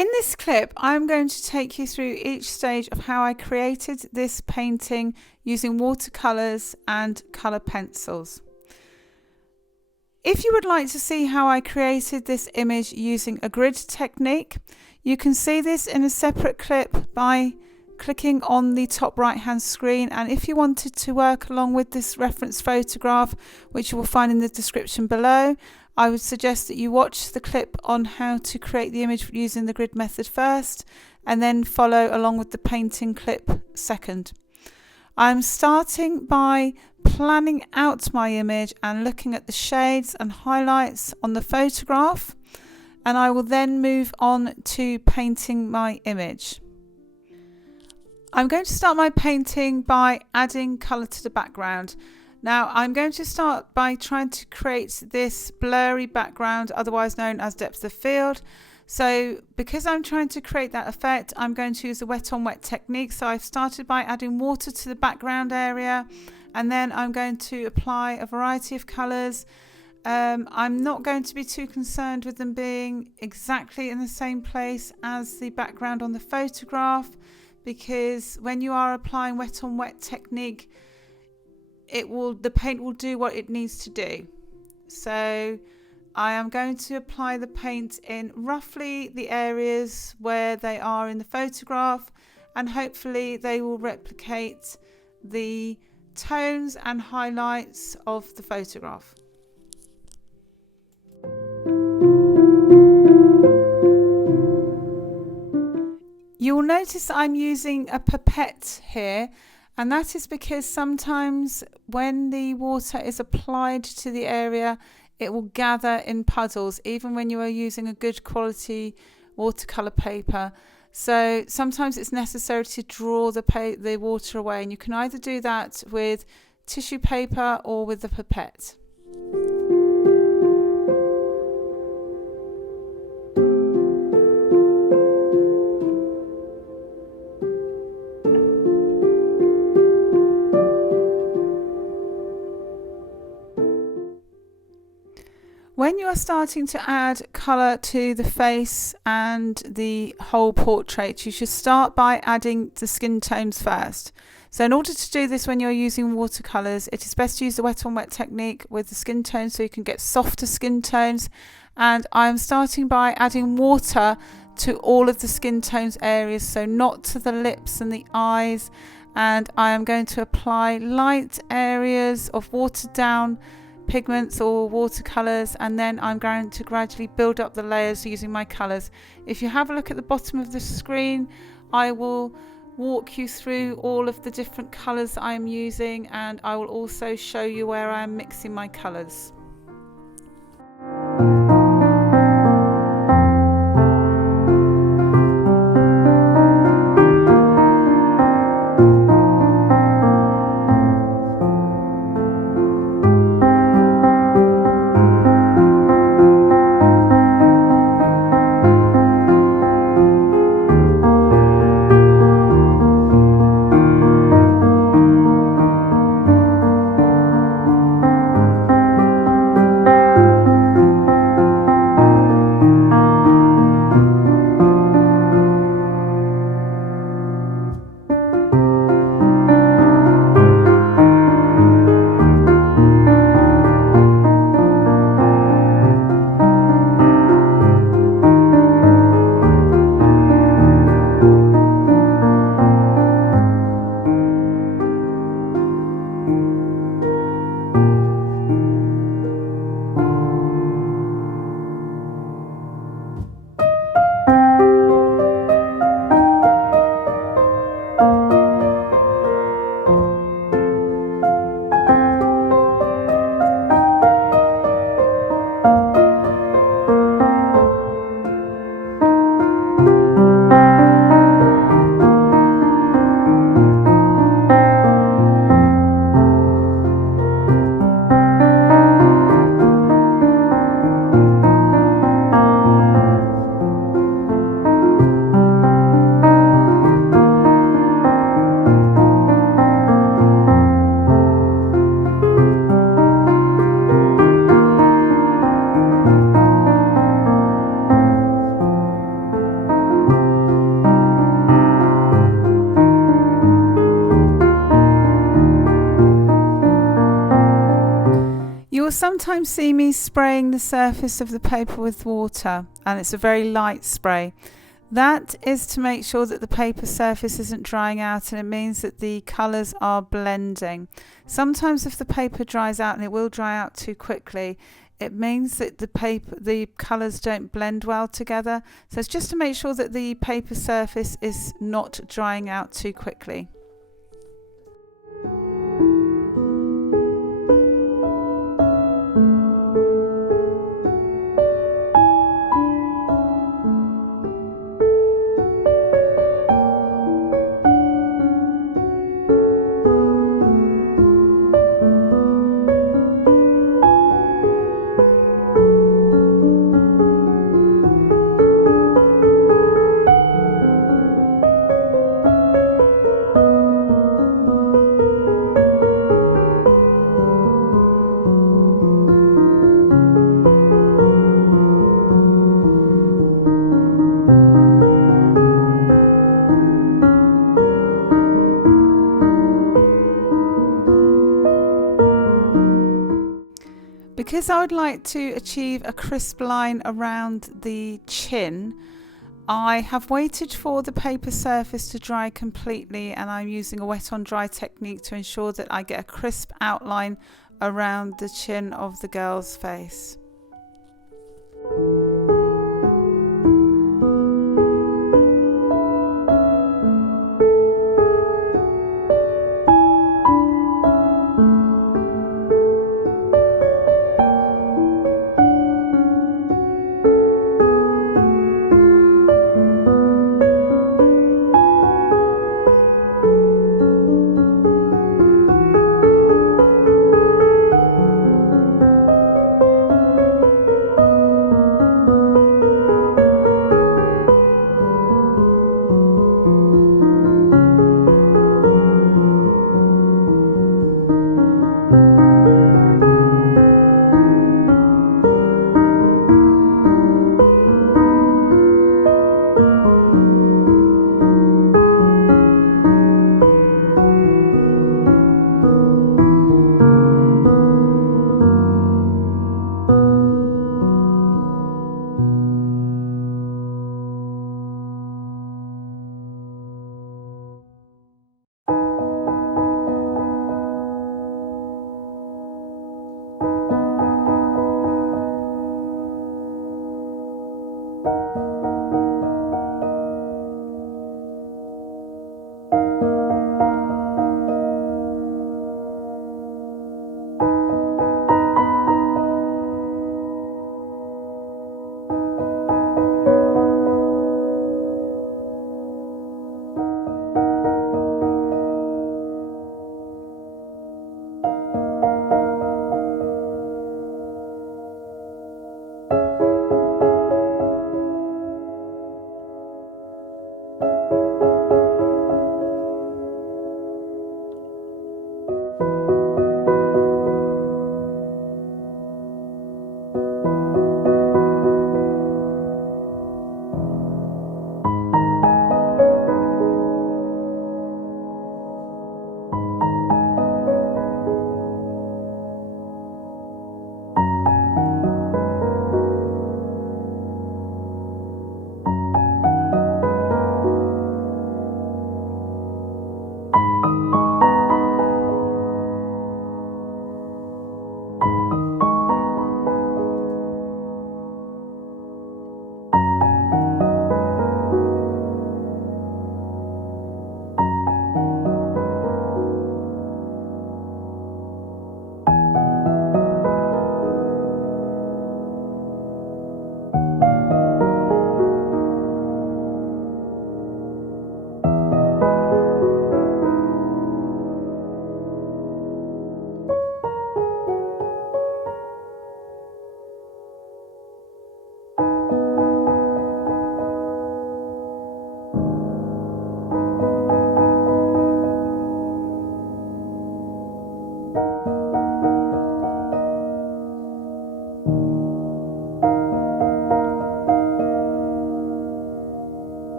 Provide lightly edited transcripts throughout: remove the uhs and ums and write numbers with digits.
In this clip, I'm going to take you through each stage of how I created this painting using watercolors and colour pencils. If you would like to see how I created this image using a grid technique, you can see this in a separate clip by clicking on the top right hand screen, and if you wanted to work along with this reference photograph, which you will find in the description below, I would suggest that you watch the clip on how to create the image using the grid method first, and then follow along with the painting clip second. I'm starting by planning out my image and looking at the shades and highlights on the photograph, and I will then move on to painting my image. I'm going to start my painting by adding colour to the background. Now I'm going to start by trying to create this blurry background, otherwise known as depth of field. So because I'm trying to create that effect, I'm going to use the wet on wet technique. So I've started by adding water to the background area, and then I'm going to apply a variety of colours. I'm not going to be too concerned with them being exactly in the same place as the background on the photograph, because when you are applying wet on wet technique, the paint will do what it needs to do. So I am going to apply the paint in roughly the areas where they are in the photograph, and hopefully they will replicate the tones and highlights of the photograph. You will notice that I'm using a pipette here, and that is because sometimes when the water is applied to the area, it will gather in puddles, even when you are using a good quality watercolour paper. So sometimes it's necessary to draw the water away, and you can either do that with tissue paper or with the pipette. When you are starting to add colour to the face and the whole portrait, you should start by adding the skin tones first. So in order to do this when you're using watercolours, it is best to use the wet on wet technique with the skin tones so you can get softer skin tones. And I'm starting by adding water to all of the skin tones areas, so not to the lips and the eyes. And I am going to apply light areas of watered down pigments or watercolors, and then I'm going to gradually build up the layers using my colors. If you have a look at the bottom of the screen, I will walk you through all of the different colors I'm using, and I will also show you where I am mixing my colors. sometimes see me spraying the surface of the paper with water, and it's a very light spray. That is to make sure that the paper surface isn't drying out, and it means that the colours are blending. Sometimes if the paper dries out, and it will dry out too quickly, it means that the colours don't blend well together. So it's just to make sure that the paper surface is not drying out too quickly. Because I would like to achieve a crisp line around the chin, I have waited for the paper surface to dry completely, and I'm using a wet on dry technique to ensure that I get a crisp outline around the chin of the girl's face.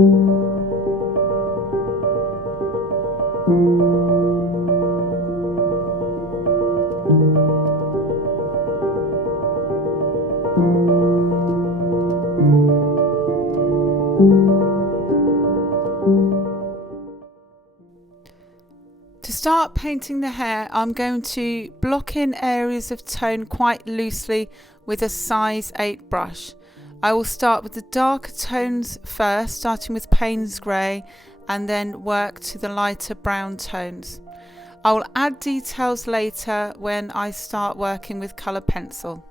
To start painting the hair, I'm going to block in areas of tone quite loosely with a size 8 brush. I will start with the darker tones first, starting with Payne's Grey, and then work to the lighter brown tones. I will add details later when I start working with colour pencil.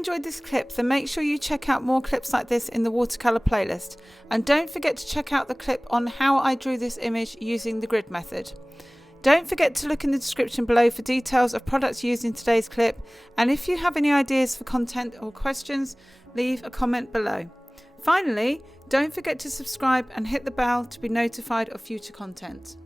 enjoyed this clip, then make sure you check out more clips like this in the watercolour playlist. And don't forget to check out the clip on how I drew this image using the grid method. Don't forget to look in the description below for details of products used in today's clip. And if you have any ideas for content or questions, leave a comment below. Finally, don't forget to subscribe and hit the bell to be notified of future content.